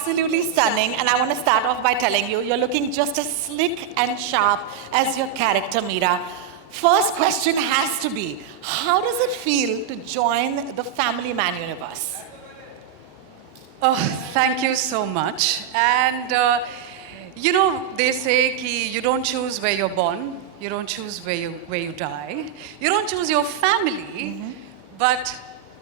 absolutely stunning, and I want to start off by telling you, you're looking just as slick and sharp as your character, Meera. First question has to be, how does it feel to join the Family Man universe? Oh, thank you so much. And they say ki you don't choose where you're born, you don't choose where you die, you don't choose your family, but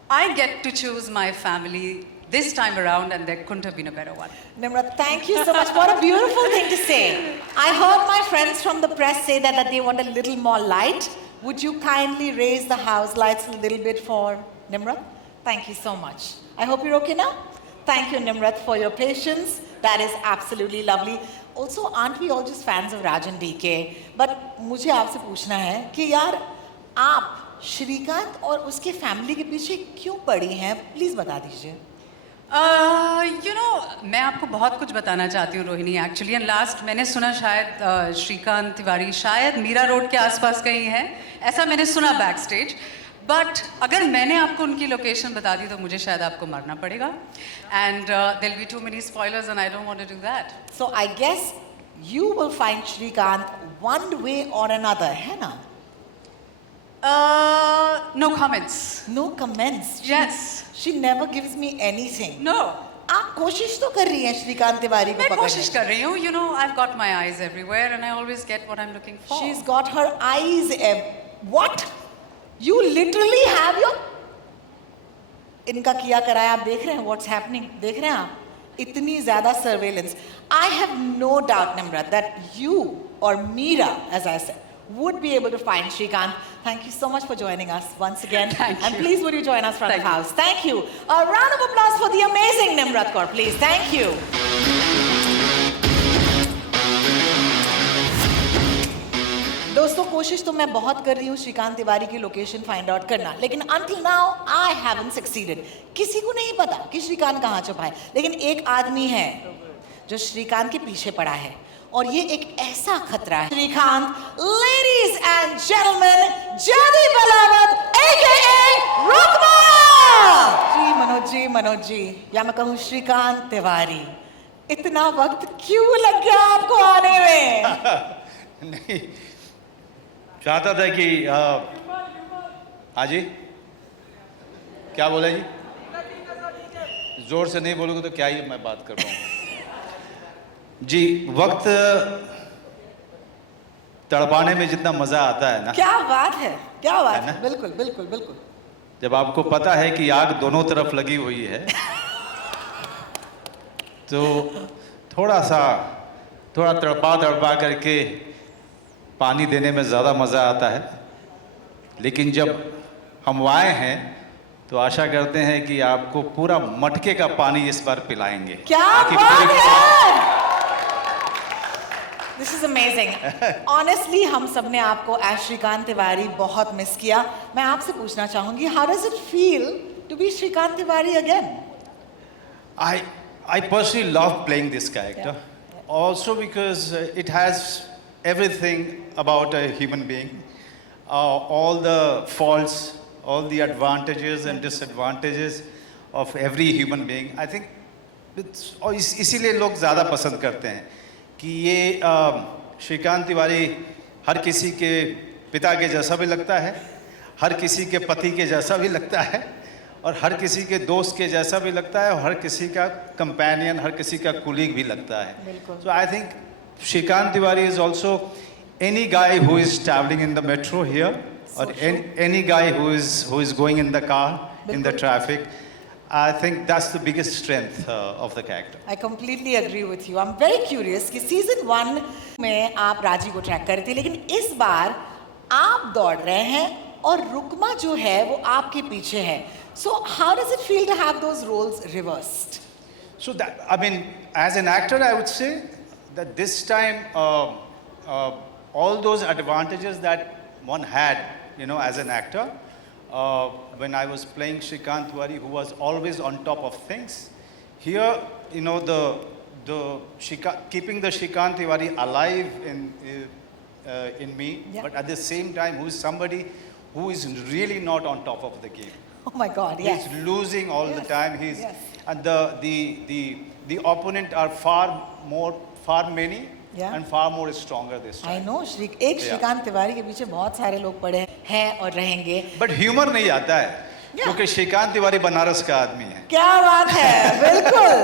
I get to choose my family this time around, and there couldn't have been a better one. Nimrat, thank you so much. What a beautiful thing to say. I heard my friends from the press say that they want a little more light. Would you kindly raise the house lights a little bit for Nimrat? Thank you so much. I hope you're okay now. Thank you, Nimrat, for your patience. That is absolutely lovely. Also, aren't we all just fans of Rajan DK? But मुझे आपसे पूछना है कि यार आप श्रीकांत और उसके family के पीछे क्यों पड़ी हैं? प्लीज बता दीजिए. मैं आपको बहुत कुछ बताना चाहती हूँ रोहिणी एक्चुअली. एंड लास्ट मैंने सुना शायद श्रीकांत तिवारी शायद मीरा रोड के आसपास कहीं है, ऐसा मैंने सुना बैक स्टेज. बट अगर मैंने आपको उनकी लोकेशन बता दी तो मुझे शायद आपको मरना पड़ेगा. And there will be too many spoilers and I don't want to do that. So I guess you will find Srikant one way or another, है ना? No comments. No comments. Yes. She never gives me anything. No. आप कोशिश तो कर रही हैं श्रीकांत तिवारी को पकड़ने. मैं कोशिश कर रही हूँ. I've got my eyes everywhere and I always get what I'm looking for. She's got her eyes. What? You literally have your. इनका किया कराया आप देख रहे हैं. What's happening? देख रहे हैं आप? इतनी ज़्यादा surveillance. I have no doubt, Nimrat, that you or Meera, as I said, would be able to find Shrikant. Thank you so much for joining us once again. Thank and you. please would you join us front of house. Thank you. A round of applause for the amazing Nimrat Kaur, please. Thank you. दोस्तों कोशिश तो मैं बहुत कर रही हूँ श्रीकांत तिवारी की location find out करना, लेकिन until now I haven't succeeded. किसी को नहीं पता कि श्रीकांत कहाँ छुपा है, लेकिन एक आदमी है जो श्रीकांत के पीछे पड़ा है और ये एक ऐसा खतरा है. श्रीकांत, ladies and gentlemen, जादी बलावत AKA रुकमा. जी मनोज जी, या मैं कहूँ श्रीकांत तिवारी, इतना वक्त क्यों लग गया आपको आने में? नहीं, चाहता था कि हाजी क्या बोला जी? जोर से नहीं बोलोगे तो क्या ही मैं बात कर पाऊँ. जी, वक्त तड़पाने में जितना मजा आता है ना. क्या बात है, क्या बात है. बिल्कुल बिल्कुल बिल्कुल. जब आपको पता है कि आग दोनों तरफ लगी हुई है तो थोड़ा तड़पा करके पानी देने में ज़्यादा मज़ा आता है. लेकिन जब हम आए हैं तो आशा करते हैं कि आपको पूरा मटके का पानी इस बार पिलाएंगे. क्या बात है. This is amazing. Honestly, हम सब ने आपको as श्रीकांत तिवारी बहुत मिस किया. मैं आपसे पूछना चाहूँगी, how does it feel to be Shrikant Tiwari again? I personally love playing this character. Yeah. Also because it has everything about a human being. All the faults, all the advantages and disadvantages of every human being. I think इसीलिए लोग ज़्यादा पसंद करते हैं कि ये श्रीकांत तिवारी हर किसी के पिता के जैसा भी लगता है, हर किसी के पति के जैसा भी लगता है, और हर किसी के दोस्त के जैसा भी लगता है, और हर किसी का कंपेनियन, हर किसी का कुलीग भी लगता है. So I think Shrikant Tiwari is also any guy who is traveling in the metro here, or any guy who is going in the car, in the traffic. I think that's the biggest strength of the character. I completely agree with you. I'm very curious कि season 1 में आप राजी को track कर रही थी, लेकिन इस बार आप दौड़ रहे हैं और रुकमा जो है वो आपके पीछे है. So how does it feel to have those roles reversed? So that, I mean, as an actor, I would say that this time all those advantages that one had, as an actor, when I was playing Shrikant Tiwari, who was always on top of things, here, keeping the Shrikant Tiwari alive in me, yeah. But at the same time, who is somebody who is really not on top of the game. Oh my God, yes. He's losing all the time. and the opponent are far many, Yeah. and far more stronger this I time. No एक श्रीकांत तिवारी के पीछे बहुत सारे लोग पड़े हैं और रहेंगे. बट ह्यूमर नहीं आता है, Yeah. क्योंकि श्रीकांत तिवारी बनारस का आदमी है. क्या बात है, बिल्कुल.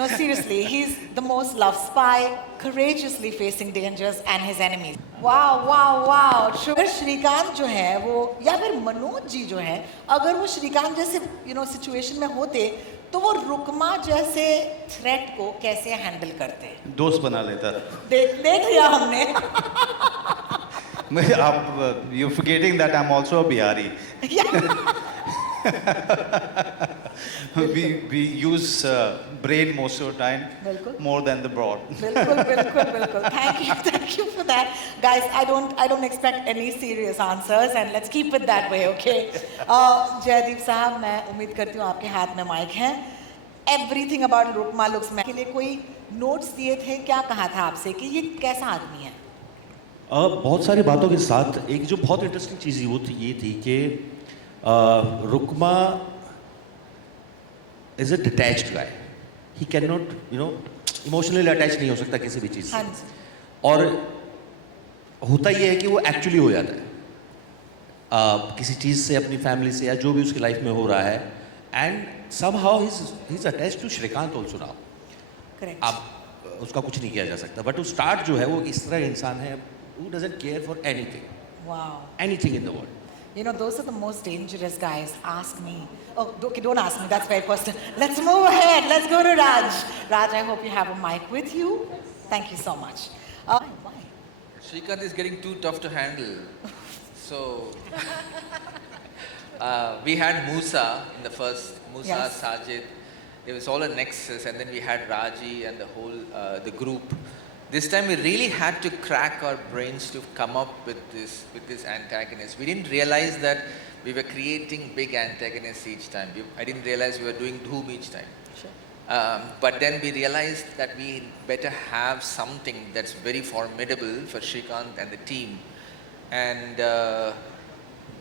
No, seriously, he's the most loved spy, courageously facing dangers and his enemies. Wow, wow, wow. अगर श्रीकांत जो है वो या फिर मनोज जी जो है, अगर वो श्रीकांत जैसे सिचुएशन में होते तो वो रुकमा जैसे थ्रेट को कैसे हैंडल करते? दोस्त बना लेता. देख लिया हमने. आप you forgetting that I am also a Bihari. we use brain most of the time, बिल्कुल. more than the broad. बिल्कुल. Thank you for that, guys. I don't expect any serious answers, and let's keep it that way, okay? Jaideep sahab, मैं उम्मीद करती हूँ आपके हाथ में mic है. Everything about रुकमा लुक्स में के लिए कोई नोट्स दिए थे, क्या कहा था आपसे कि ये कैसा आदमी है? बहुत सारी बातों के साथ एक जो बहुत इंटरेस्टिंग चीज़ ये थी कि Rukma is a detached guy. He can not emotionally attach नहीं हो सकता किसी भी चीज़ से. हाँ जी. और होता ये है कि वो एक्चुअली हो जाता है किसी चीज़ से, अपनी फैमिली से, या जो भी उसकी लाइफ में हो रहा है. And somehow he is attached to Srikant also now. Correct. अब उसका कुछ नहीं किया जा सकता, बट वो स्टार्ट जो है वो इस तरह इंसान है who doesn't care for anything, Wow. anything in the world. You know, those are the most dangerous guys. Ask me. Oh, okay, don't ask me. That's very personal. Let's move ahead. Let's go to Raj. Raj, I hope you have a mic with you. Thank you so much. Why? Srikanth is getting too tough to handle. So, we had Musa in the first, Musa, Yes. Sajid. It was all a nexus, and then we had Raji and the whole, the group. This time we really had to crack our brains to come up with this antagonist. We didn't realize that we were creating big antagonists each time. I didn't realize we were doing Doom each time. Sure. But then we realized that we better have something that's very formidable for Srikanth and the team. And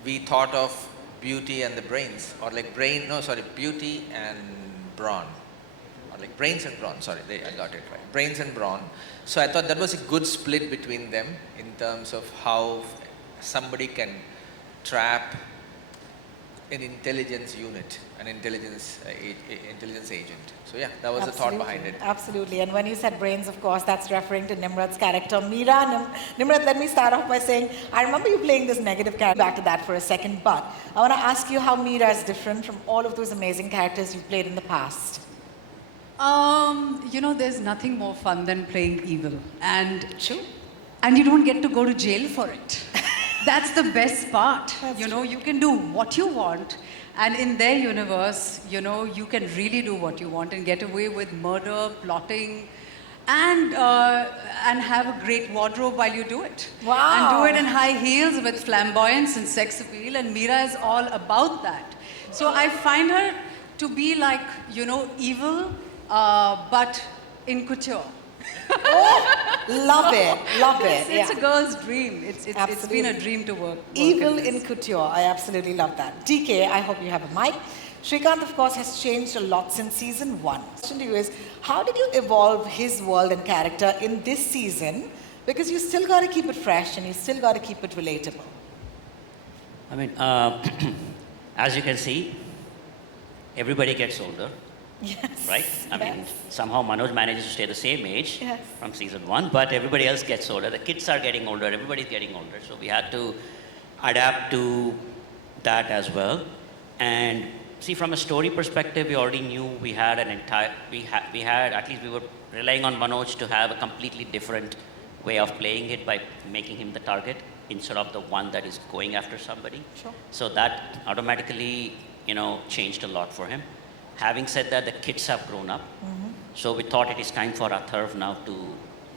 we thought of Beauty and the Brains, or like Beauty and Brawn. Or like Brains and Brawn, I got it right. Brains and Brawn. So I thought that was a good split between them in terms of how somebody can trap an intelligence unit, an intelligence agent. So yeah, that was the thought behind it. Absolutely. And when you said brains, of course, that's referring to Nimrat's character, Meera. Nimrat, let me start off by saying, I remember you playing this negative character. Back to that for a second, but I want to ask you how Meera is different from all of those amazing characters you've played in the past. There's nothing more fun than playing evil. And True. And you don't get to go to jail for it. That's the best part. That's You can do what you want, and in their universe, you can really do what you want and get away with murder, plotting, and have a great wardrobe while you do it. Wow. And do it in high heels with flamboyance and sex appeal, and Meera is all about that. So I find her to be like, evil, but in couture. Love it. It's Yeah. a girl's dream. It's been a Absolutely. dream to work Evil in in this. couture. I absolutely love that. DK, I hope you have a mic. Srikanth, of course, has changed a lot since season 1. The question to you is, how did you evolve his world and character in this season? Because you still got to keep it fresh and you still got to keep it relatable. I mean, as you can see, everybody gets older, Yes. right? I mean, Yes. somehow Manoj manages to stay the same age Yes. from season 1, but everybody else gets older. The kids are getting older, everybody's getting older. So we had to adapt to that as well. And see, from a story perspective, we already knew we had at least we were relying on Manoj to have a completely different way of playing it by making him the target instead of the one that is going after somebody. Sure. So that automatically, changed a lot for him. Having said that, the kids have grown up. So we thought it is time for Atharv now to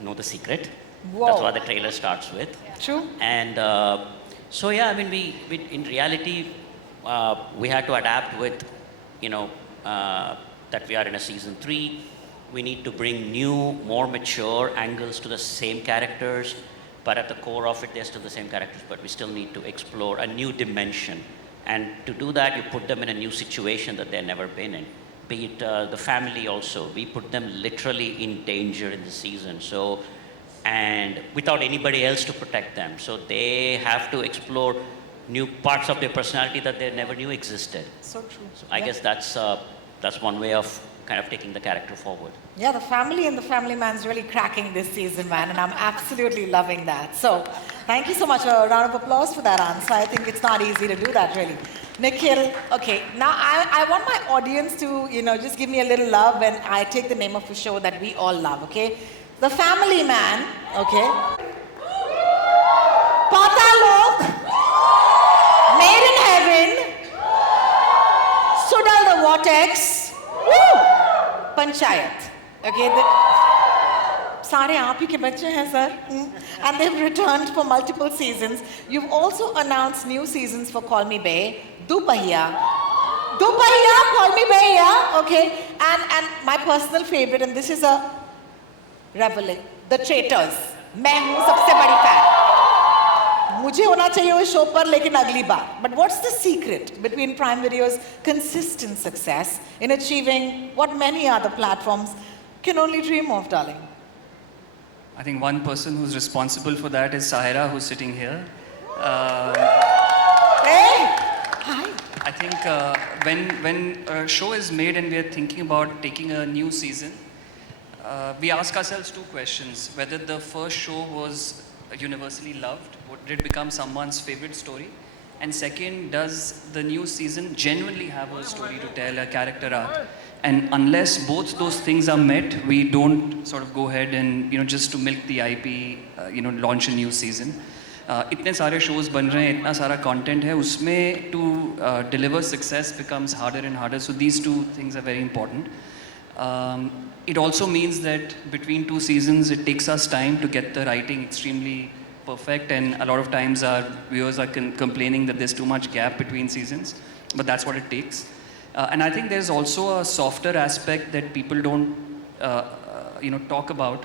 know the secret. Whoa. That's what the trailer starts with. True. And so yeah, I mean, we in reality, we had to adapt with, that we are in a season 3. We need to bring new, more mature angles to the same characters, but at the core of it, they're still the same characters, but we still need to explore a new dimension. And to do that, you put them in a new situation that they've never been in. be it the family also. We put them literally in danger in the season. So, and without anybody else to protect them. So they have to explore new parts of their personality that they never knew existed. So true. So I guess that's one way of kind of taking the character forward. Yeah, the family and the family man's really cracking this season, man, and I'm absolutely loving that. So, thank you so much. A round of applause for that answer. I think it's not easy to do that, really. Nikhil, okay, now I want my audience to, just give me a little love when I take the name of a show that we all love, okay? The Family Man, okay? Patalok, Made in Heaven, Sudal the Vortex, woo! Panchayat. Okay, सारे आप ही के बच्चे हैं sir, and they've returned for multiple seasons. You've also announced new seasons for Call Me Bay, Dupaiya, Call Me Bay, yeah, okay, and my personal favorite, and this is a reveling, The Traitors. मैं हूँ सबसे बड़ी fan. मुझे होना चाहिए उस show पर लेकिन अगली बार. But what's the secret between Prime Video's consistent success in achieving what many other platforms can only dream of, darling? I think one person who's responsible for that is Sahira, who's sitting here. Hey! Hi. I think when a show is made and we are thinking about taking a new season, we ask ourselves two questions. Whether the first show was universally loved, did it become someone's favorite story? And second, does the new season genuinely have a story to tell, a character arc? And unless both those things are met, we don't sort of go ahead and, just to milk the IP, launch a new season. इतने सारे shows बन रहे हैं, इतना सारा content है, उसमें to deliver success becomes harder and harder. So these two things are very important. It also means that between two seasons, it takes us time to get the writing extremely perfect, and a lot of times our viewers are complaining that there's too much gap between seasons, but that's what it takes. And I think there's also a softer aspect that people don't, talk about,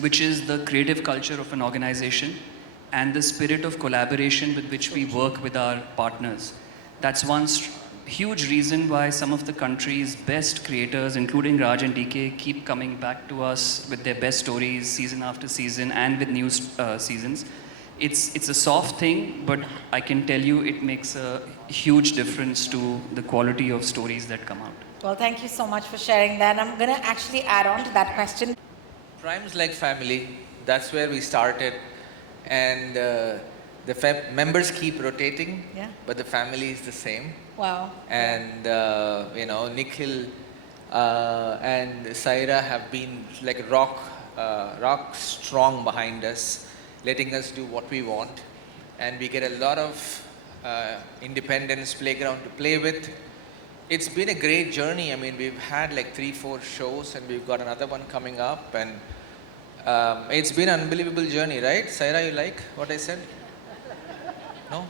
which is the creative culture of an organization and the spirit of collaboration with which we work with our partners. That's one huge reason why some of the country's best creators, including Raj and DK, keep coming back to us with their best stories season after season and with new seasons. It's a soft thing, but I can tell you it makes a huge difference to the quality of stories that come out. Well, thank you so much for sharing that. I'm going to actually add on to that question. Prime's like family. That's where we started. And the members keep rotating, Yeah. but the family is the same. Wow. And, Nikhil and Saira have been like rock strong behind us, letting us do what we want. And we get a lot of independence playground to play with. It's been a great journey. I mean, we've had like 3-4 shows and we've got another one coming up. And it's been an unbelievable journey, right? Saira, you like what I said? No?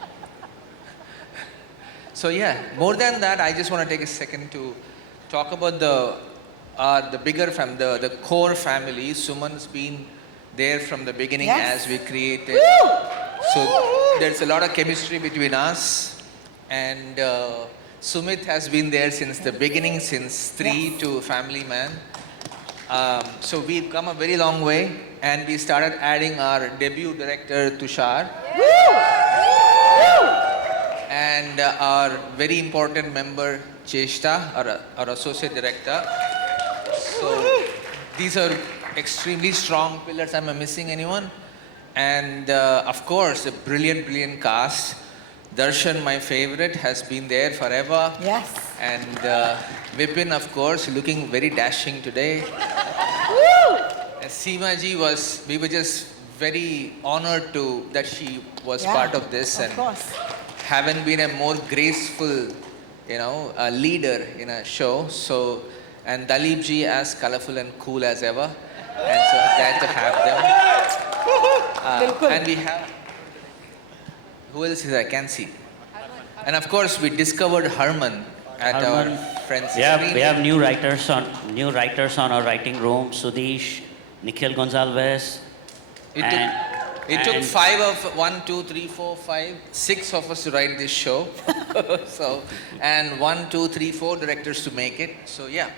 So yeah, more than that, I just want to take a second to talk about the bigger family, the core family. Suman's been there from the beginning Yes. as we created. Woo! So there's a lot of chemistry between us, and Sumit has been there since the beginning, since 3 to Family Man. So we've come a very long way, and we started adding our debut director Tushar. And our very important member Cheshta, our associate director. So these are extremely strong pillars. Am I missing anyone? And of course, a brilliant cast. Darshan, my favorite, has been there forever. Yes. And Vipin, of course, looking very dashing today. And Seema ji we were just very honored that she was Yeah, part of this. Of And course. haven't been a more graceful, a leader in a show. So, and Dalip ji as colorful and cool as ever. And so glad to have them. Bilkul. And we have, who else is there? I can't see. And of course, we discovered Harman at Harman. our friend's We have new writers on our writing room. Sudesh, Nikhil Gonzalez. It took 5 of 1, 2, 3, 4, 5, 6 of us to write this show. So, and 1, 2, 3, 4 directors to make it. So yeah,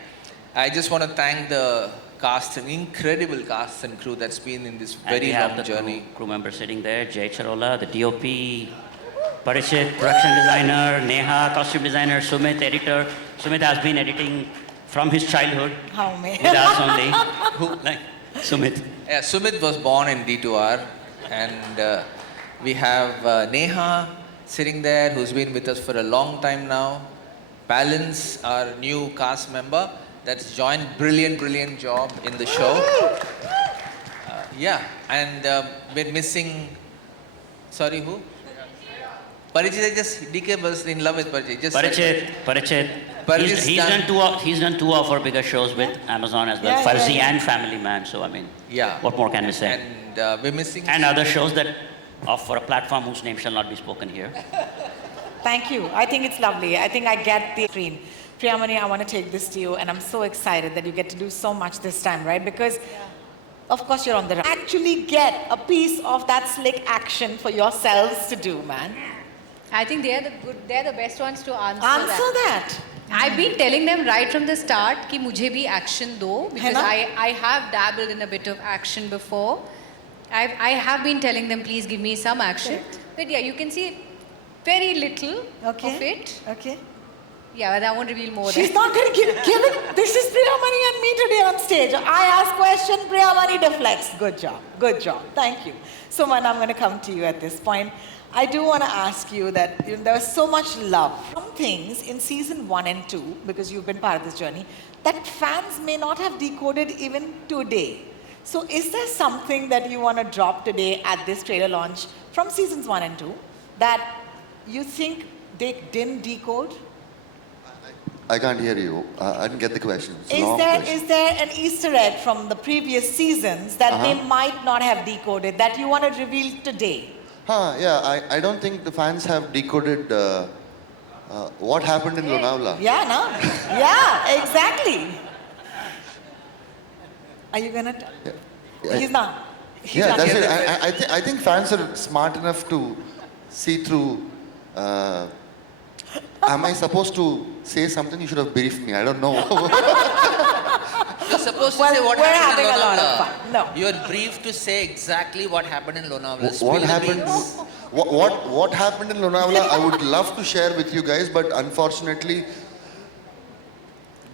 I just want to thank the cast, an incredible cast and crew that's been in this And very we have long the journey. crew member sitting there, Jay Charola, the DOP, Parishit, production designer, Neha, costume designer, Sumit, editor. Sumit has been editing from his childhood How may? with us only. Who? Like, Sumit. Yeah, Sumit was born in D2R, and we have Neha sitting there, who's been with us for a long time now. Balance, our new cast member, that's joined brilliant job in the show. Yeah, and we're missing. Sorry, who? Parijit, I just DK was in love with Parijit. Just Parishit. Parishit's He's done two of our bigger shows with Amazon as well, Yeah, Farzi yeah. and Family Man. So I mean, Yeah. what more can we say? And we're missing. And other shows that offer a platform whose name shall not be spoken here. Thank you. I think it's lovely. I think I get the screen. Priyamani, I want to take this to you, and I'm so excited that you get to do so much this time, right? Because, of course, you're on the run. Actually get a piece of that slick action for yourselves to do, man. I think they're the best ones to answer Answer that. that. I've been telling them right from the start कि मुझे भी action दो because ना? I have dabbled in a bit of action before. I have been telling them please give me some action. But yeah, you can see very little of Okay. it. Okay. Yeah, but I won't reveal more. She's not going to give it. This is Priyamani and me today on stage. I ask question, Priyamani deflects. Good job. Good job. Thank you. Suman, I'm going to come to you at this point. I do want to ask you that there was so much love. Some things in season 1 and 2, because you've been part of this journey, that fans may not have decoded even today. So is there something that you want to drop today at this trailer launch from seasons 1 and 2 that you think they didn't decode? I can't hear you. I didn't get the question. It's a long question. Is there an Easter egg from the previous seasons that they might not have decoded that you want to reveal today? Yeah, I don't think the fans have decoded what happened in Lonavala. Yeah, no? Yeah, exactly. Are you gonna? Yeah. He's not. He's Yeah, not that's here. it. I think fans are smart enough to see through. Am I supposed to say something? You should have briefed me. I don't know. You're supposed to Well, say what we're happened in having a lot of Lonavala. fun. No. You're briefed to say exactly what happened in Lonavala. Spill What the happened? beans. What happened in Lonavala? I would love to share with you guys, but unfortunately,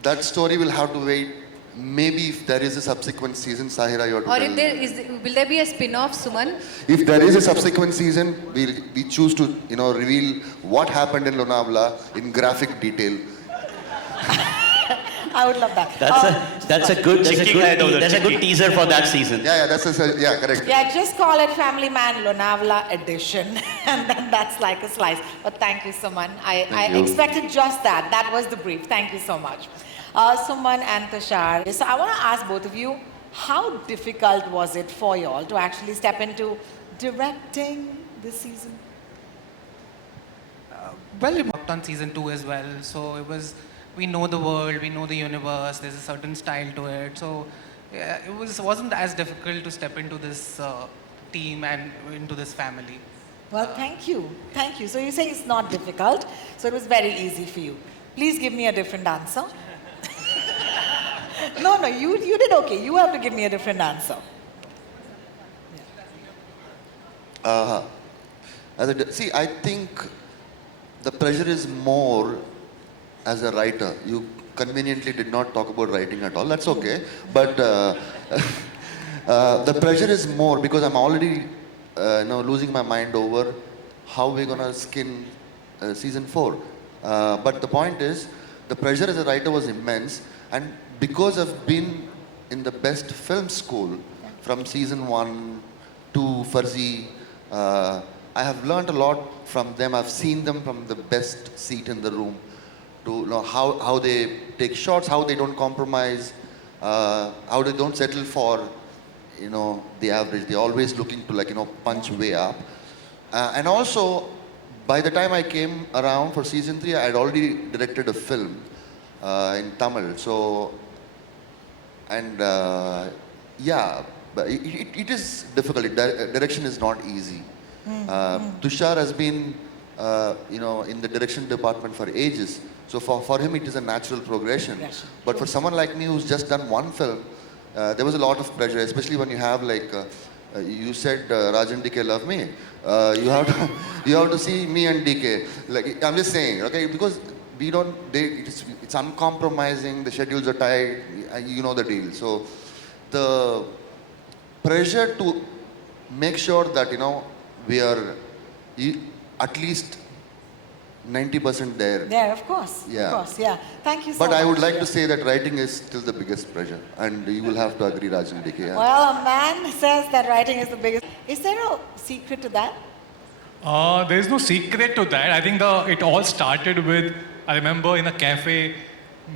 that story will have to wait. Maybe if there is a subsequent season, Sahira, you have to Or tell. if there is, will there be a spin-off, Suman? If there is a subsequent season, we choose to reveal what happened in Lonavala in graphic detail. I would love that. That's a good teaser for that season. Yeah, yeah, correct. Yeah, just call it Family Man Lonavala Edition, and then that's like a slice. But thank you, Suman. I you. expected just that. That was the brief. Thank you so much. Suman and Tushar. So I want to ask both of you, how difficult was it for you all to actually step into directing this season? Well, we worked on season 2 as well, so it was, we know the world, we know the universe, there's a certain style to it, so yeah, wasn't as difficult to step into this team and into this family. Well, thank you. Thank you. So you say it's not difficult, so it was very easy for you. Please give me a different answer. No, you did okay. You have to give me a different answer. See, I think the pressure is more as a writer. You conveniently did not talk about writing at all. That's okay. But the pressure is more because I'm already losing my mind over how we're going to skin season 4. But the point is, the pressure as a writer was immense. And because I've been in the best film school from season 1 to Farzi, I have learned a lot from them. I've seen them from the best seat in the room to know how they take shots, how they don't compromise, how they don't settle for the average. They're always looking to punch way up. And also, by the time I came around for season 3, I had already directed a film in Tamil. So, and yeah, but it is difficult. Direction is not easy. Tushar has been in the direction department for ages. So for him, it is a natural progression. But for someone like me who's just done one film, there was a lot of pressure, especially when you have you said Rajan DK love me. You have to see me and DK. Like I'm just saying, okay, because we don't. It's uncompromising. The schedules are tight. You know the deal. So the pressure to make sure that we are at least 90% there. There, of course. Yeah. Of course, yeah. Thank you so much. But I would like to say that writing is still the biggest pressure, and you will have to agree, Rajan DK. Yeah. Well, a man says that writing is the biggest. Is there a secret to that? There is no secret to that. I think it all started with, I remember in a cafe,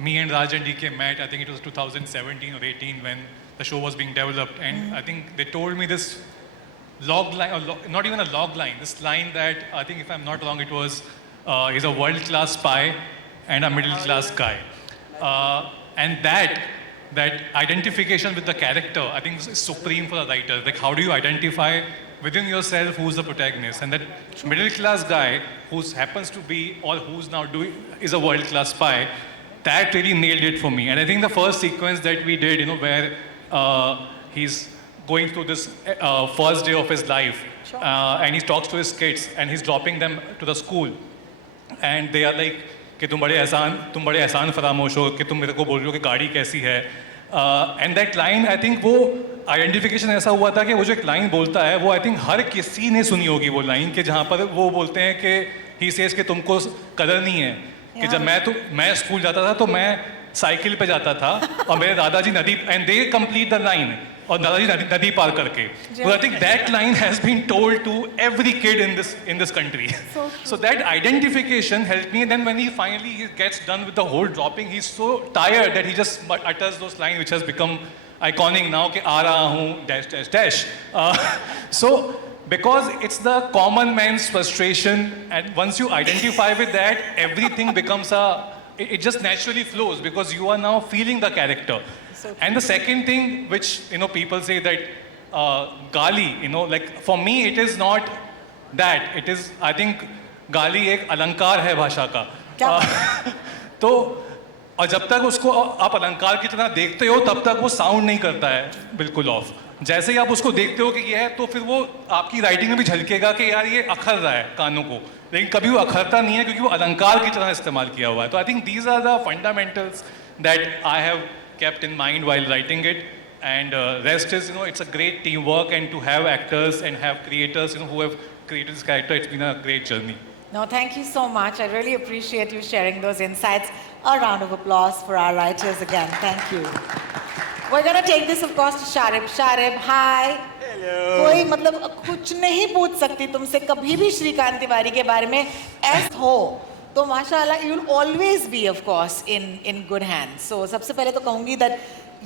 me and Raj and DK met. I think it was 2017 or 18 when the show was being developed. And I think they told me this log line, or not even a log line, this line that I think if I'm not wrong, it was, he's a world-class spy and a middle-class guy. And that identification with the character, I think is supreme for a writer. Like how do you identify within yourself who's the protagonist? And that middle-class guy who happens to be, or who's now is a world-class spy, that really nailed it for me. And I think the first sequence that we did, where he's going through this first day of his life, and he talks to his kids, and he's dropping them to the school, and they are like कि तुम बड़े एहसान फरामोश हो कि तुम मेरे को बोल रहे हो कि गाड़ी कैसी है, and that line I think वो आइडेंटिफिकेशन ऐसा हुआ था कि वो जो एक लाइन बोलता है वो आई थिंक हर किसी ने सुनी होगी वो लाइन, कि जहाँ पर वो बोलते हैं कि ही सेज कि तुमको कदर नहीं है, कि जब मैं स्कूल जाता था तो मैं साइकिल पे जाता था और मेरे दादाजी नदी, and they complete the line, और दादाजी नदी पार करके. So I think that line has been told to every kid in this country. So that identification helped me. And then when he finally gets done with the whole dropping, he's so tired that he just utters those lines which has become iconic now, कि आ रहा हूँ dash dash dash. So because it's the common man's frustration, and once you identify with that, everything becomes it just naturally flows because you are now feeling the character. And the second thing which people say that gali, like for me it is not that, it is, I think gali एक अलंकार है भाषा का. तो और जब तक उसको आप अलंकार की तरह देखते हो तब तक वो साउंड नहीं करता है बिल्कुल ऑफ. जैसे ही आप उसको देखते हो कि ये है तो फिर वो आपकी राइटिंग में भी झलकेगा कि यार ये अखर रहा है कानों को, लेकिन कभी वो अखरता नहीं है क्योंकि वो अलंकार की तरह इस्तेमाल किया हुआ है. तो I think these are the fundamentals that I have kept in mind while writing it, and rest is it's a great teamwork, and to have actors and have creators who have created this character, it's been a great journey. No, thank you so much. I really appreciate you sharing those insights. A round of applause for our writers again. Thank you. We're going to take this of course to Sharib. Sharib, hi. Hello. कोई मतलब कुछ नहीं पूछ सकती तुमसे कभी भी श्रीकांत तिवारी के बारे में ऐसा हो तो माशाल्लाह you will always be of course in good hands. So सबसे पहले तो कहूँगी that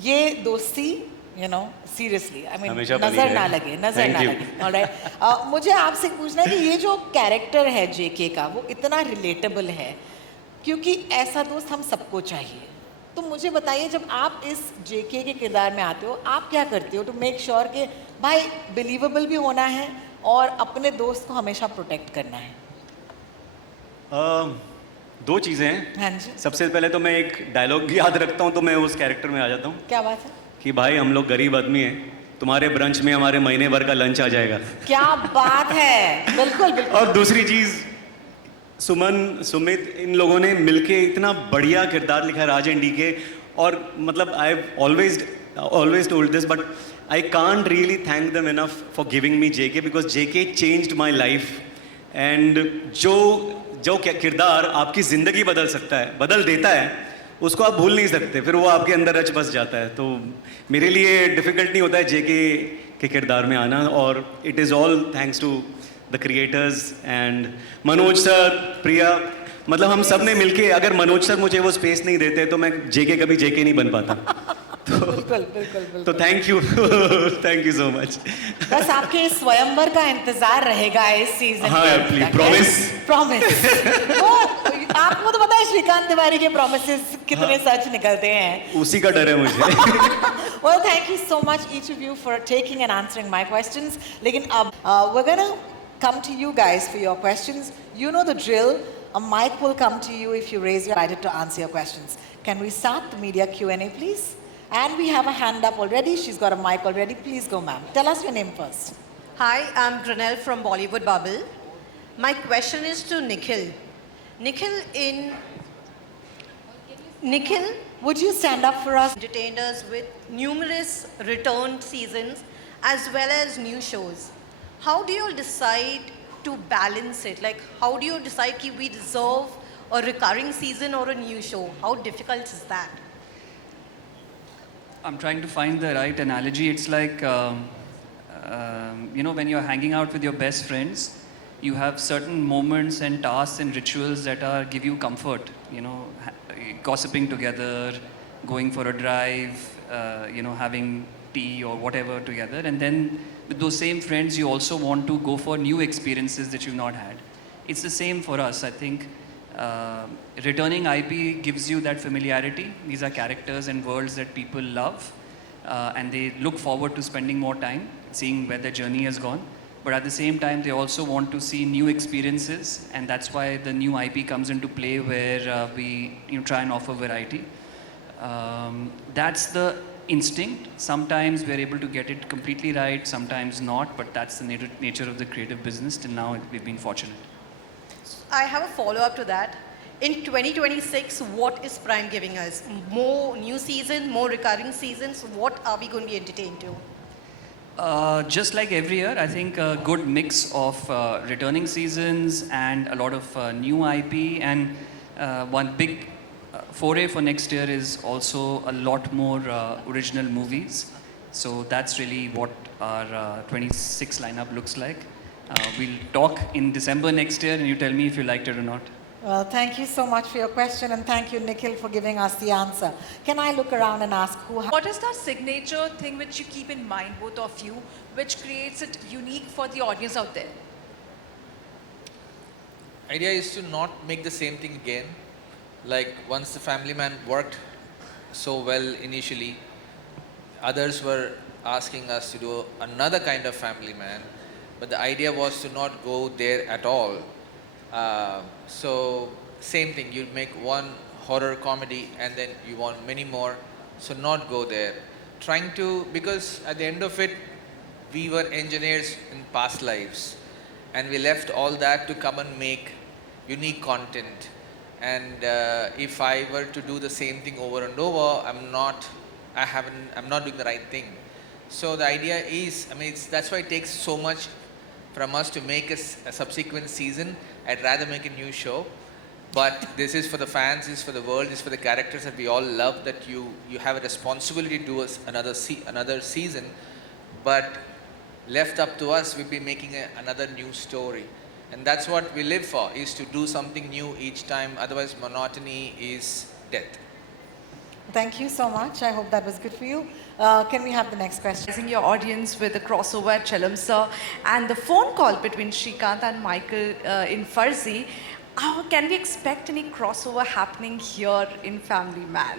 ये दोस्ती seriously I mean नजर ना लगे. All right. मुझे आपसे पूछना है कि ये जो कैरेक्टर है जेके का वो इतना रिलेटेबल है क्योंकि ऐसा दोस्त हम सबको चाहिए. तो मुझे बताइए जब आप इस जेके के किरदार में आते हो आप क्या करते हो टू मेक श्योर कि भाई बिलीवेबल भी होना है और अपने दोस्त को हमेशा प्रोटेक्ट करना है. दो चीज़ें हैं. हाँ जी. सबसे पहले तो मैं एक डायलॉग याद रखता हूँ तो मैं उस कैरेक्टर में आ जाता हूँ. क्या बात है? कि भाई हम लोग गरीब आदमी हैं, तुम्हारे ब्रंच में हमारे महीने भर का लंच आ जाएगा. क्या बात है. बिल्कुल बिल्कुल. और दूसरी चीज़, सुमन सुमित इन लोगों ने मिलके इतना बढ़िया किरदार लिखा है, राज एंड डीके. और मतलब I have always told this but I can't really thank them enough for giving me JK because JK changed my life. And जो किरदार आपकी ज़िंदगी बदल देता है उसको आप भूल नहीं सकते, फिर वो आपके अंदर रच बस जाता है. तो मेरे लिए डिफ़िकल्ट नहीं होता है जेके के किरदार में आना, और it is all thanks to the creators and Manoj sir, Priya. मतलब हम सब ने मिलके, अगर मनोज सर मुझे वो स्पेस नहीं देते तो मैं जेके कभी जेके नहीं बन पाता. तो थैंक यू सो मच. बस आपके स्वयंवर का इंतजार रहेगा इस सीजन. हाँ प्लीज, प्रॉमिस. आपको तो पता है श्रीकांत तिवारी के प्रॉमिसेस कितने सच निकलते हैं. उसी का डर है मुझे. Well, thank you so much each of you for taking and answering my questions. लेकिन अब we're gonna come to you guys for your questions. You know the drill. A mic will come to you if you raise your hand to answer your questions. Can we start the media Q&A, please? And we have a hand up already. She's got a mic already. Please go, ma'am. Tell us your name first. Hi, I'm Granelle from Bollywood Bubble. My question is to Nikhil. Nikhil, would you stand up for us? Entertained us with numerous returned seasons as well as new shows. How do you decide to balance it? Like, how do you decide if we deserve a recurring season or a new show? How difficult is that? I'm trying to find the right analogy. It's like, when you're hanging out with your best friends, you have certain moments and tasks and rituals that give you comfort. Gossiping together, going for a drive, having tea or whatever together. And then with those same friends, you also want to go for new experiences that you've not had. It's the same for us. I think returning IP gives you that familiarity. These are characters and worlds that people love, and they look forward to spending more time, seeing where their journey has gone. But at the same time, they also want to see new experiences, and that's why the new IP comes into play, where we try and offer variety. That's the instinct. Sometimes we're able to get it completely right, sometimes not, but that's the nature of the creative business. Till now, we've been fortunate. I have a follow-up to that. In 2026, what is Prime giving us? More new seasons, more recurring seasons? What are we going to be entertained to? Just like every year, I think a good mix of returning seasons and a lot of new IP, and one big foray for next year is also a lot more original movies. So that's really what our 26 lineup looks like. We'll talk in December next year and you tell me if you liked it or not. Well, thank you so much for your question, and thank you, Nikhil, for giving us the answer. Can I look around and ask who... What is that signature thing which you keep in mind, both of you, which creates it unique for the audience out there? Idea is to not make the same thing again. Like, once the Family Man worked so well initially, others were asking us to do another kind of Family Man, but the idea was to not go there at all. So same thing, you make one horror comedy and then you want many more, so not go there. Trying to, because at the end of it, we were engineers in past lives, and we left all that to come and make unique content. And if I were to do the same thing over and over, I'm not doing the right thing. So the idea is, that's why it takes so much from us to make a subsequent season. I'd rather make a new show, but this is for the fans, this is for the world, this is for the characters that we all love, that you have a responsibility to do another season, but left up to us, we'll be making another new story. And that's what we live for, is to do something new each time, otherwise monotony is death. Thank you so much. I hope that was good for you. Can we have the next question? Raising your audience with a crossover at Chalam Sir and the phone call between Srikanth and Michael in Farzi. Can we expect any crossover happening here in Family Man?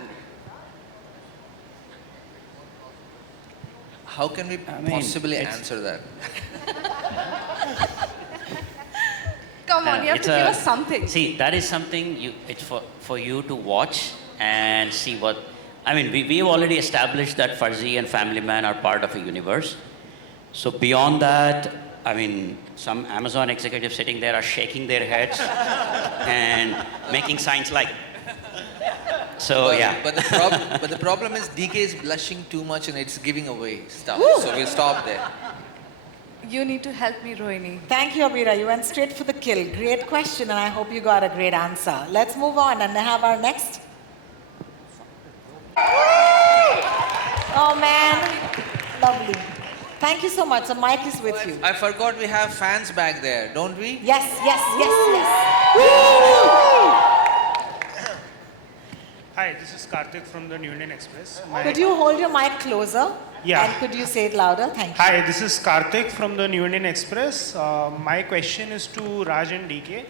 How can we possibly answer that? Come on, you have to give us something. See, that is something it's for you to watch and see what... we've already established that Farzi and Family Man are part of a universe. So beyond that, some Amazon executives sitting there are shaking their heads and making signs like... So, yeah. But the problem is DK is blushing too much and it's giving away stuff. So we'll stop there. You need to help me, Rohini. Thank you, Abira. You went straight for the kill. Great question, and I hope you got a great answer. Let's move on and have our next. Oh, man. Lovely. Thank you so much. The mic is with you. I forgot we have fans back there, don't we? Yes. Woo! Hi, this is Karthik from the New Indian Express. Could you hold your mic closer? Yeah. And could you say it louder? Thank you. Hi, this is Karthik from the New Indian Express. My question is to Raj and DK.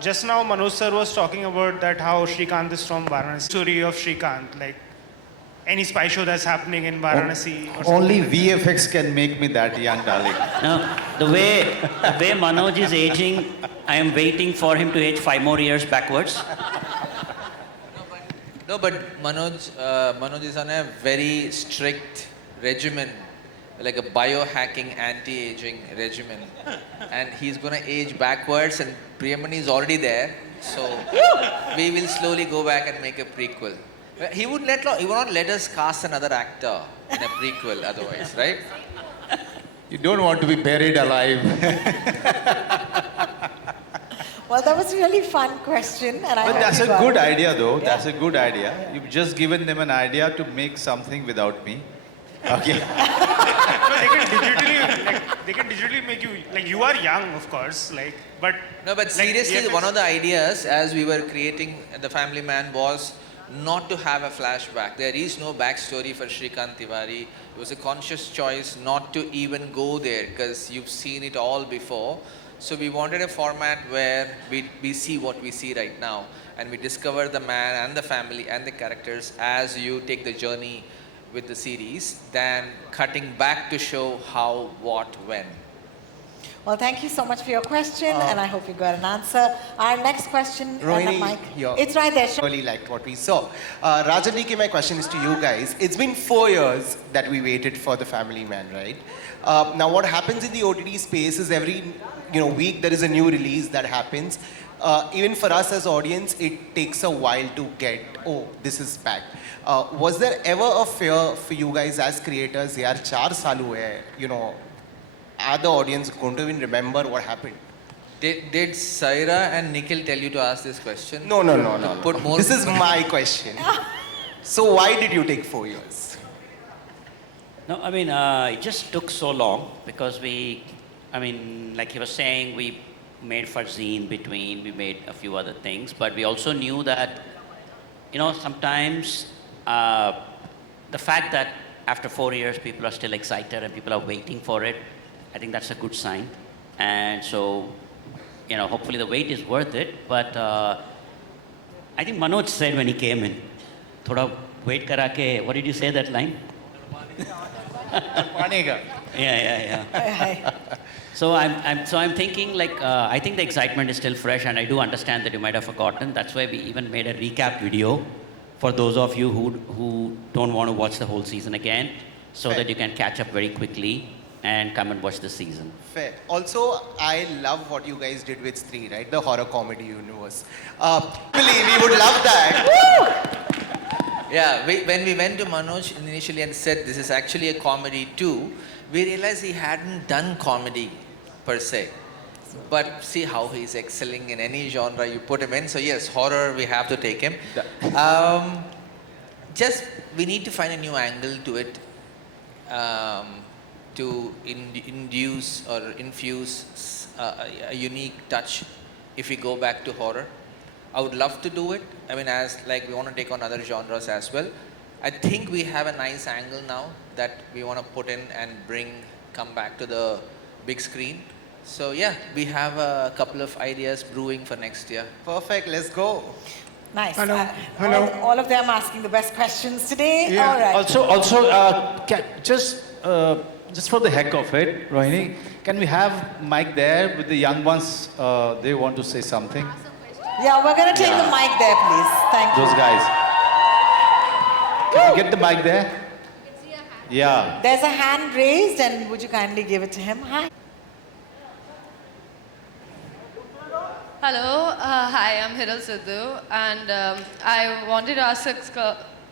Just now Manoj sir was talking about that how Srikanth is from Varanasi. Story of Srikanth, like any spy show that's happening in Varanasi? Or Only something like VFX can make me that young, darling. No, the way Manoj is aging, I am waiting for him to age 5 more years backwards. No, but Manoj is on a very strict regimen, like a biohacking anti-aging regimen, and he's gonna age backwards. And Priyamani is already there, so we will slowly go back and make a prequel. He would not let us cast another actor in a prequel otherwise, right? You don't want to be buried alive. Well, that was a really fun question, and I But hope that's you a got good it. idea, though. Yeah. That's a good idea. You've just given them an idea to make something without me. Okay. No, they can digitally make you, like, you are young, of course, like, but... No, but like, seriously, VFX one of the ideas as we were creating The Family Man was not to have a flashback. There is no backstory for Shrikant Tiwari. It was a conscious choice not to even go there because you've seen it all before. So we wanted a format where we see what we see right now, and we discover the man and the family and the characters as you take the journey with the series, than cutting back to show how, what, when. Well, thank you so much for your question, and I hope you got an answer. Our next question, Rohini, Mike. yeah. It's right there. Really liked what we saw. Rajaniki, my question is to you guys. It's been 4 years that we waited for The Family Man, right? Now, what happens in the OTT space is every week there is a new release that happens. Even for us as audience, it takes a while to get, oh, this is back. Was there ever a fear for you guys as creators, yaar, 4 saal hue hai, are the audience going to even remember what happened? Did Saira and Nikhil tell you to ask this question? No. Put more. This is my question. So why did you take 4 years? No, I mean, it just took so long because like he was saying, we made Farzi in between, we made a few other things, but we also knew that, sometimes the fact that after 4 years people are still excited and people are waiting for it, I think that's a good sign. And so, hopefully the wait is worth it. But I think Manoj said when he came in, thoda wait kara ke, what did you say that line? Yeah. So I'm thinking I think the excitement is still fresh, and I do understand that you might have forgotten. That's why we even made a recap video for those of you who don't want to watch the whole season again, so that you can catch up very quickly and come and watch the season. Fair. Also, I love what you guys did with Stree, right? The horror comedy universe. Believe we would love that. Yeah, when we went to Manoj initially and said this is actually a comedy too, we realized he hadn't done comedy per se. But see how he's excelling in any genre you put him in. So yes, horror, we have to take him. We need to find a new angle to it, to induce or infuse a unique touch if we go back to horror. I would love to do it. I mean, we want to take on other genres as well. I think we have a nice angle now that we want to put in and come back to the big screen. So yeah, we have a couple of ideas brewing for next year. Perfect, let's go. Nice. Hello. Hello. All of them asking the best questions today. Yeah. All right. Also, just for the heck of it, Rohini, can we have Mike there with the young ones? They want to say something. Yeah, we're going to take the mic there, please. Thank you. Those guys. Can we get the mic there? Yeah. There's a hand raised, and would you kindly give it to him? Hi. Hello, hi, I'm Hiral Sidhu, and I wanted to ask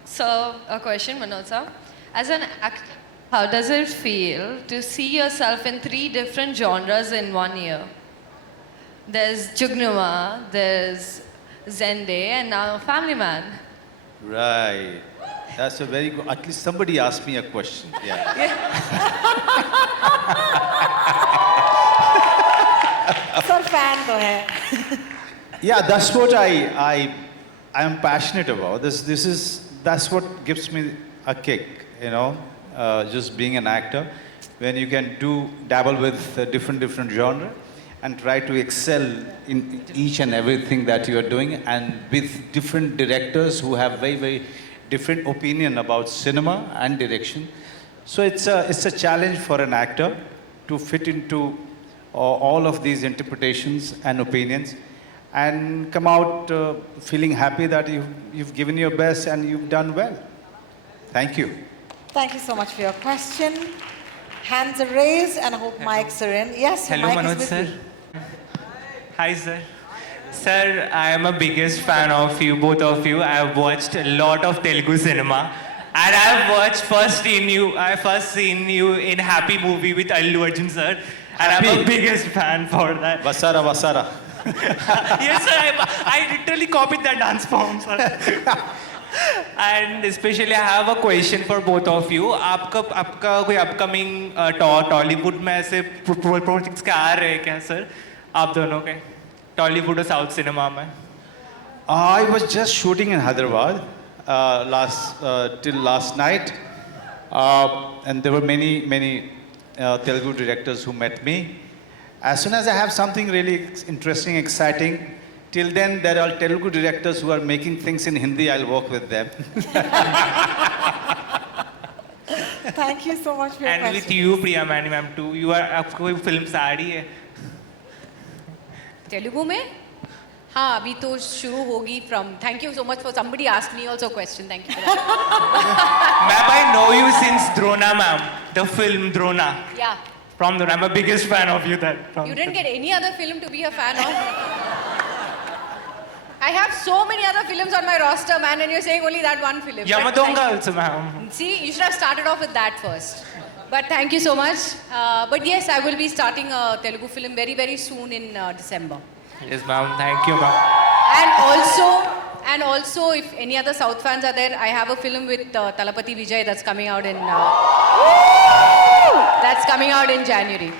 sir a question, Manoj sir. As an actor, how does it feel to see yourself in 3 different genres in 1 year? There's Jugnuma, there's Zende, and now Family Man. Right. That's a very good. At least somebody asked me a question. Yeah. Sir, fan to hai. Yeah, that's what I am passionate about. That's what gives me a kick, just being an actor, when you can dabble with different genre and try to excel in each and everything that you are doing, and with different directors who have very, very different opinion about cinema and direction. So it's a challenge for an actor to fit into all of these interpretations and opinions and come out feeling happy that you've given your best and you've done well. Thank you. Thank you so much for your question. Hands are raised and I hope mics are in. Yes, your Hello, mic Manoj is with sir. you. Hi, sir. Sir, I am a biggest fan of you, both of you. I have watched a lot of Telugu cinema. And I have first seen you in Happy movie with Allu Arjun, sir. And I'm a biggest fan for that. Vasara, Vasara. Yes, sir. I literally copied that dance form, sir. And especially I have a question for both of you. आपका कोई upcoming Tollywood में ऐसे projects क्या आ रहे हैं क्या sir? आप दोनों के Tollywood और South cinema में? I was just shooting in Hyderabad till last night, and there were many Telugu directors who met me. As soon as I have something really interesting, exciting, till then there are Telugu directors who are making things in Hindi. I'll work with them. Thank you so much for your And question. with you, Priya Mani ma'am too. You are आपको कोई films आ रही है? तेलुगु में हाँ अभी तो शुरू होगी from thank you so much for somebody asked me also a question thank you for that. Ma'am, I know you since Drona ma'am, the film Drona. Yeah. From Drona, I'm a biggest fan of you. You didn't get any other film to be a fan of? I have so many other films on my roster, man, and you're saying only that one film. Yamadonga also, ma'am. See, you should have started off with that first. But thank you so much. But yes, I will be starting a Telugu film very soon in December. Yes, ma'am. Thank you, ma'am. And also, if any other South fans are there, I have a film with Talapati Vijay that's coming out in January.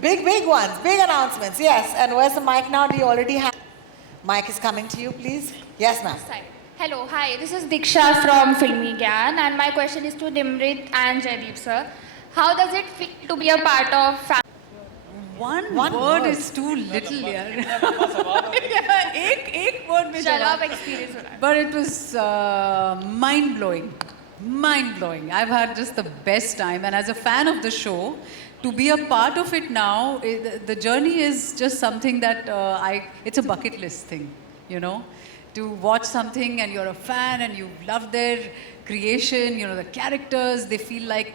Big ones, big announcements, yes. And where's the mic now? Do you already have? Mic is coming to you, please. Yes, ma'am. Hello, hi. This is Diksha from Filmy Gyan, and my question is to Nimrit and Jaideep sir. How does it feel to be a part of family? One word is too little, yaar. एक word में चलो जवाब. आप experience हो रहा है. But it was mind-blowing. Mind-blowing. I've had just the best time. And as a fan of the show, to be a part of it now, the journey is just something that it's a bucket list thing, you know. To watch something and you're a fan and you love their creation, you know, the characters, they feel like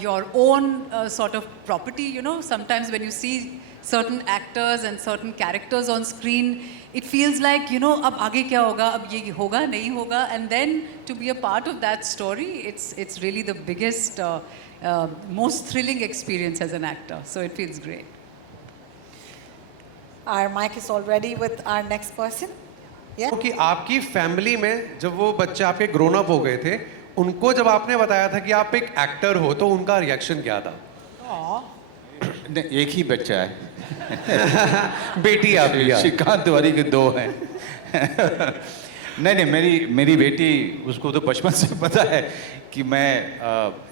your own sort of property, you know. Sometimes when you see certain actors and certain characters on screen, it feels like, you know, ab aage kya hoga, ab ye hoga, nahi hoga. And then to be a part of that story, it's really the biggest, most thrilling experience as an actor. So it feels great. Our mic is all ready with our next person. Yeah. कि आपकी family में जब वो बच्चे आपके grown up हो गए थे, उनको जब आपने बताया था कि आप एक एक्टर हो, तो उनका रिएक्शन क्या था? एक ही बच्चा है। बेटी आपकी है। श्रीकांत तिवारी के 2 हैं। नहीं, मेरी बेटी, उसको तो बचपन से पता है कि मैं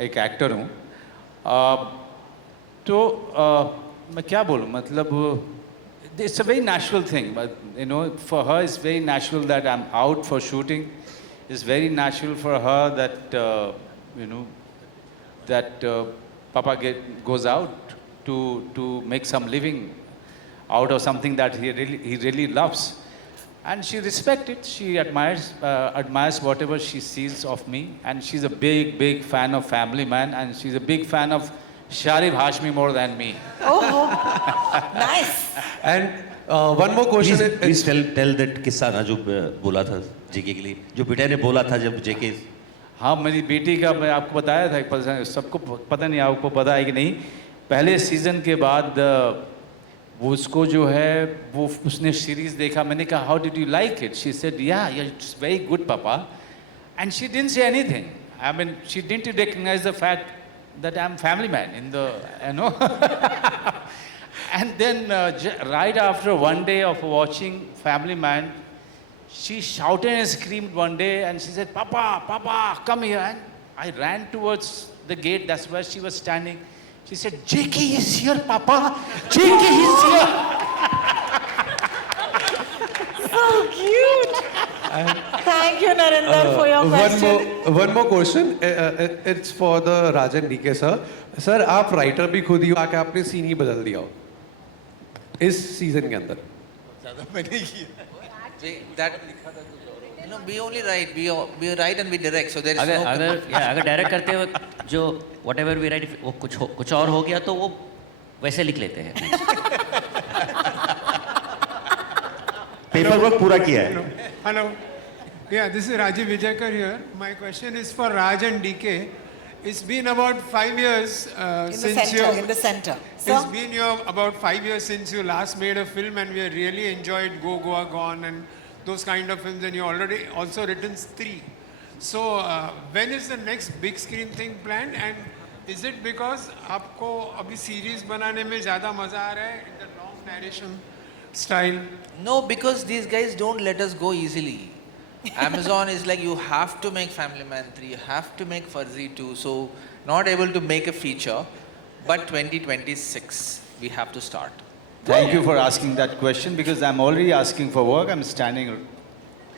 एक एक्टर हूँ। तो मैं क्या बोलूँ, मतलब it's a very natural thing, but you know, for her it's very natural that I'm out for shooting. It's very natural for her that you know, that Papa goes out to make some living out of something that he really loves, and she respects it. She admires whatever she sees of me, and she's a big fan of Family Man, and she's a big fan of Sharif Hashmi more than me. Oh, nice. And one more question. Please tell that किस्सा ना जो बोला था जेके के लिए, जो बेटा ने बोला था जब जेके. हाँ, मेरी बेटी का मैं आपको बताया था, सबको पता नहीं, आपको पता है कि नहीं. पहले सीजन के बाद वो उसको जो है वो उसने सीरीज देखा. मैंने कहा how did you like it? She said yeah it's very good papa, and she didn't say anything. I mean she didn't recognise the fact that I'm Family Man in the, you know. And then right after one day of watching Family Man, she shouted and screamed one day and she said, Papa, come here. And I ran towards the gate, that's where she was standing. She said, JK is here, Papa. JK is here. So cute. Thank you, Narinder, for your question. One more question. It's for the Rajan DK sir. Sir, आप writer भी खुद ही हो, आके आपने scene ही बदल दिया हो इस सीजन के अंदर. We only write, we write and we direct, so there is अगर डायरेक्ट करते हो जो whatever we write वो कुछ और हो गया तो वो वैसे लिख लेते हैं. पेपर वर्क पूरा किया है. Hello. Yeah, this is Rajiv Vijayakar here. My question is for Raj and DK. It's been about 5 years since in the center. It's been about 5 years since you last made a film, and we really enjoyed Go Goa Gone and those kind of films, and you already also written 3. So when is the next big screen thing planned, and is it because आपको अभी series बनाने में ज़्यादा मजा आ रहा है in the long narration style? No, because these guys don't let us go easily. Amazon is like, you have to make Family Man 3, you have to make Fuzzy 2, so not able to make a feature, but 2026 we have to start. Thank you for asking that question, because I'm already asking for work. I'm standing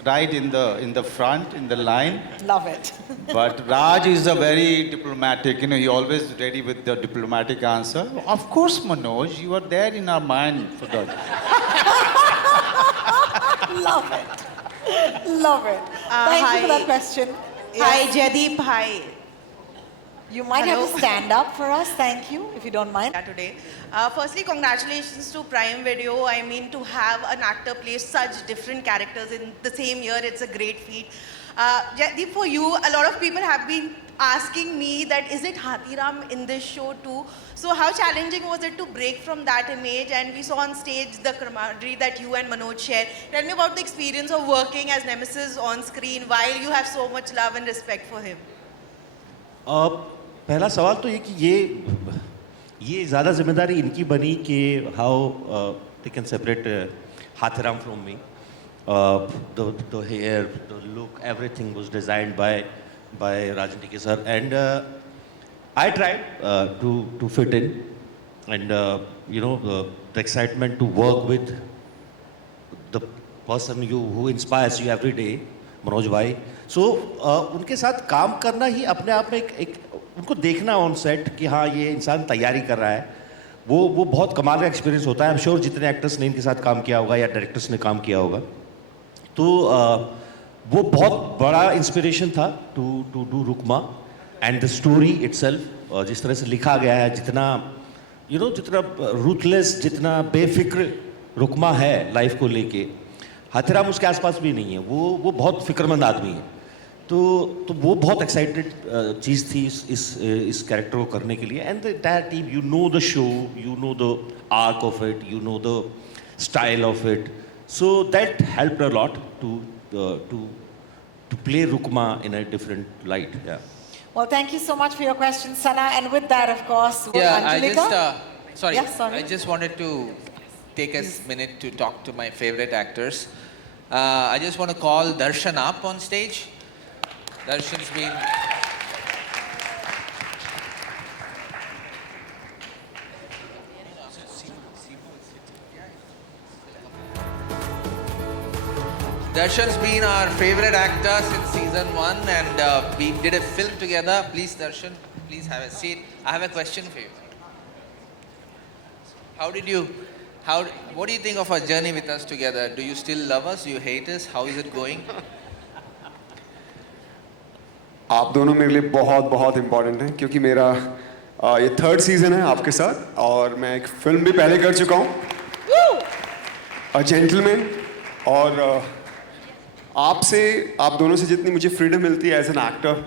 right in the front, in the line. Love it. But Raj is a very diplomatic, he always ready with the diplomatic answer. Of course, Manoj, you are there in our mind for that. Love it. Love it. Thank you for that question. Hi, Jaideep. Hi. You might have to stand up for us, thank you, if you don't mind. Today. Firstly, congratulations to Prime Video. I mean, to have an actor play such different characters in the same year, it's a great feat. Jaideep, for you, a lot of people have been asking me that is it Hathiram in this show too? So how challenging was it to break from that image? And we saw on stage the camaraderie that you and Manoj share. Tell me about the experience of working as Nemesis on screen while you have so much love and respect for him. पहला सवाल तो ये कि ये ज़्यादा जिम्मेदारी इनकी बनी कि how they can separate Hathiram from me. The hair, the look, everything was designed by Rajan DK sir, and I tried to fit in, and the excitement to work with the person who inspires you every day, Manoj bhai. So उनके साथ काम करना ही अपने आप में एक उनको देखना ऑन सेट कि हाँ ये इंसान तैयारी कर रहा है, वो बहुत कमाल का एक्सपीरियंस होता है. आई एम श्योर जितने एक्टर्स ने इनके साथ काम किया होगा या डायरेक्टर्स ने काम किया होगा, तो वो बहुत बड़ा इंस्पिरेशन था to do Rukma. And the story itself, जिस तरह से लिखा गया है, जितना जितना रूथलेस, जितना बेफिक्र रुकमा है लाइफ को लेके, हाथीराम उसके आसपास भी नहीं है. वो बहुत फिक्रमंद आदमी है. तो वो बहुत एक्साइटेड चीज़ थी इस कैरेक्टर को करने के लिए. And the entire team, you know the show, you know the arc of it, you know the style of it. So that helped a lot to play Rukma in a different light. Yeah. Well, thank you so much for your question, Sana. And with that, of course, Angelika. I just wanted to take a minute to talk to my favorite actors. I just want to call Darshan up on stage. Darshan's been... Darshan's been our favorite actor since season 1, and we did a film together. Please, Darshan, please have a seat. I have a question for you. What do you think of our journey with us together? Do you still love us? Do you hate us? How is it going? आप दोनों मेरे लिए बहुत बहुत important हैं, क्योंकि मेरा ये 3rd सीज़न है आपके साथ, और मैं एक फिल्म भी पहले कर चुका हूँ, अ जेंटलमैन. और आप दोनों से जितनी मुझे फ्रीडम मिलती है एज एन एक्टर,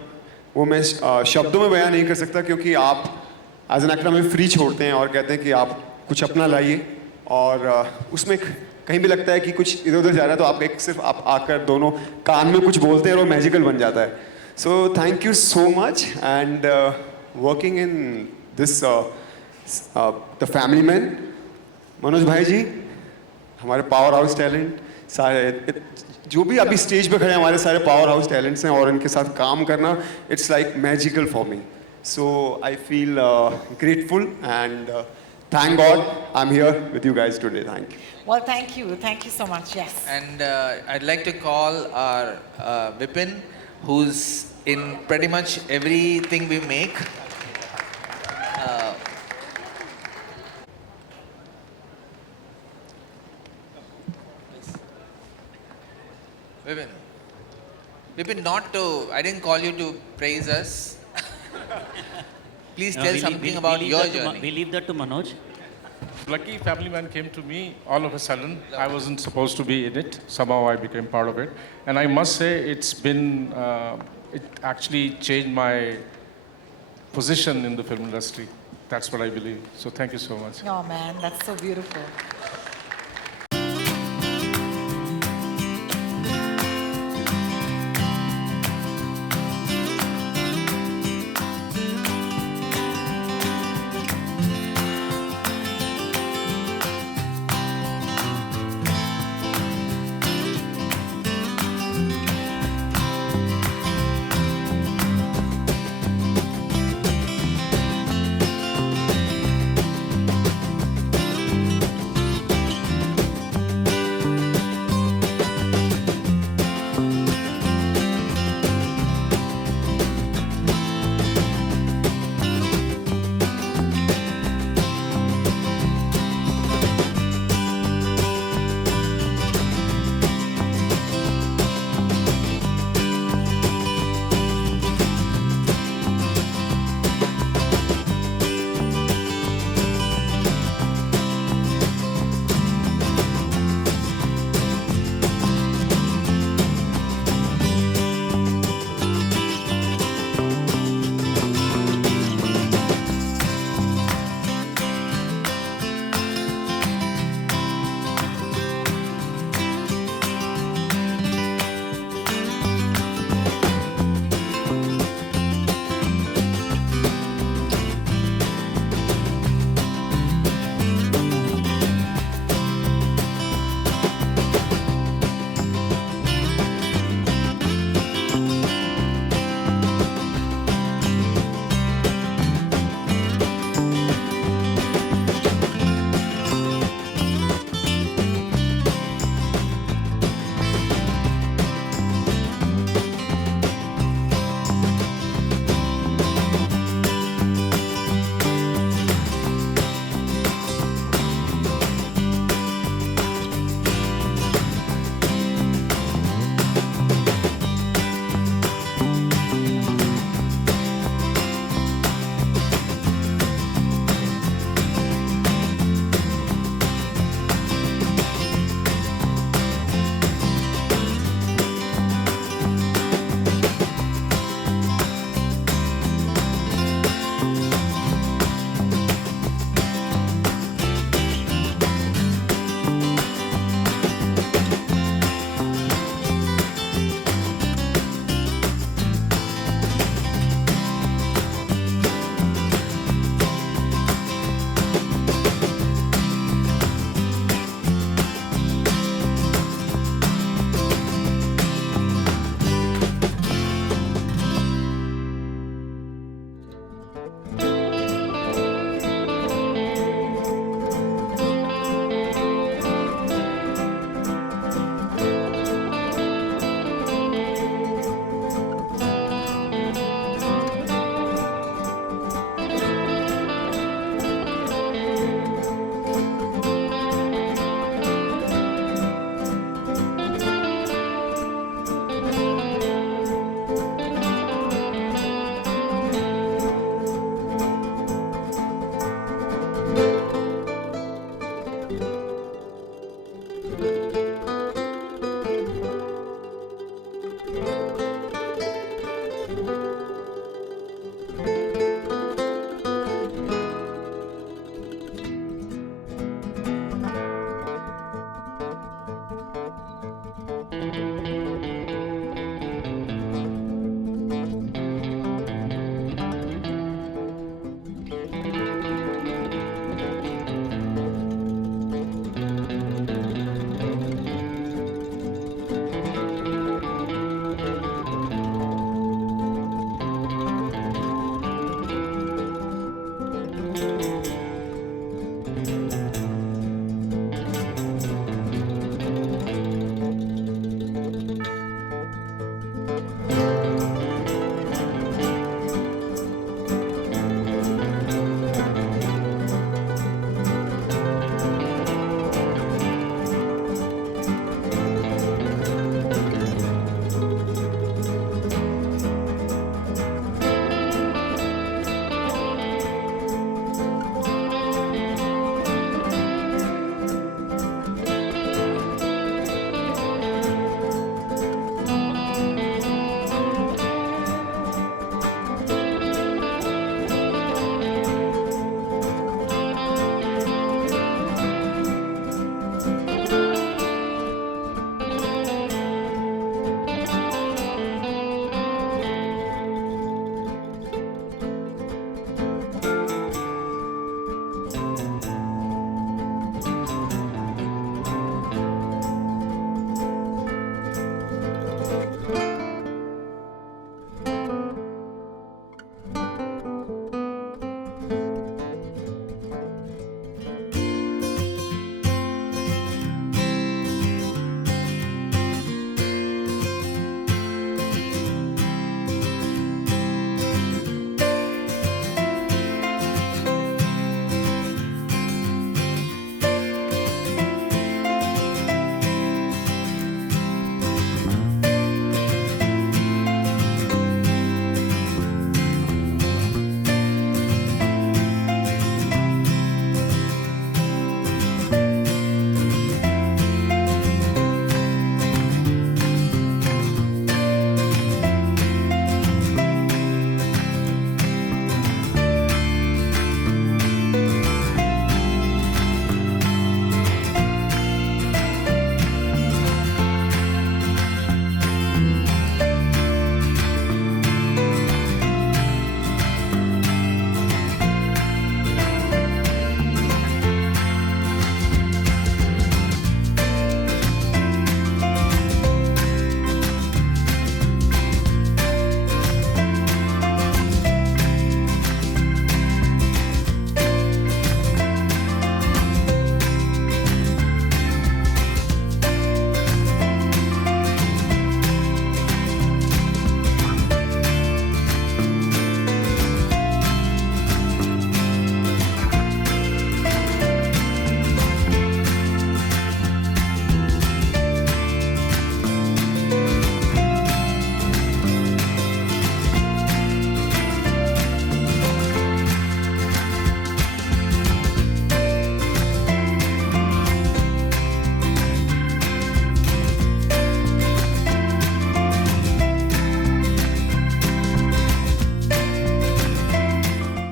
वो मैं शब्दों में बयान नहीं कर सकता, क्योंकि आप एज एन एक्टर हमें फ्री छोड़ते हैं और कहते हैं कि आप कुछ अपना लाइए. और उसमें कहीं भी लगता है कि कुछ इधर उधर जा रहा है, तो आप सिर्फ आप आकर दोनों कान में कुछ बोलते हैं और वो मैजिकल बन जाता है. So thank you so much. And working in this the family man, Manoj भाई जी, हमारे पावर हाउस टैलेंट सारे, जो भी अभी स्टेज पे खड़े हमारे सारे पावर हाउस टैलेंट्स हैं, और इनके साथ काम करना it's like magical for me. So I feel grateful, and thank God I'm here with you guys today. Thank you. Well, thank you so much. Yes. And I'd like to call our Vipin, who's in pretty much everything we make. Vipin. Vipin, I didn't call you to praise us. Please tell something about your journey. We leave that to Manoj. Lucky Family Man came to me all of a sudden. I wasn't supposed to be in it. Somehow I became part of it. And I must say it's been, it actually changed my position in the film industry. That's what I believe. So thank you so much. Oh man, that's so beautiful.